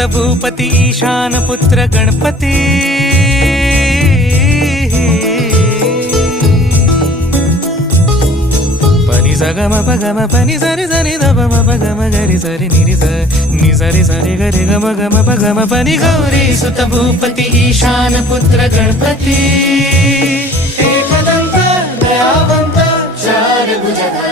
सुत भूपती ईशान पुत्र गणपती पनी सा ग म प ग म प नि सा रे सा रे ध प म प ग म ग रे सा रे नि रे सा नि सा रे ग रे ग म प ग म प नि गौरी सुत भूपती ईशान पुत्र गणपती एकदंत दयावंत चार भुजधारी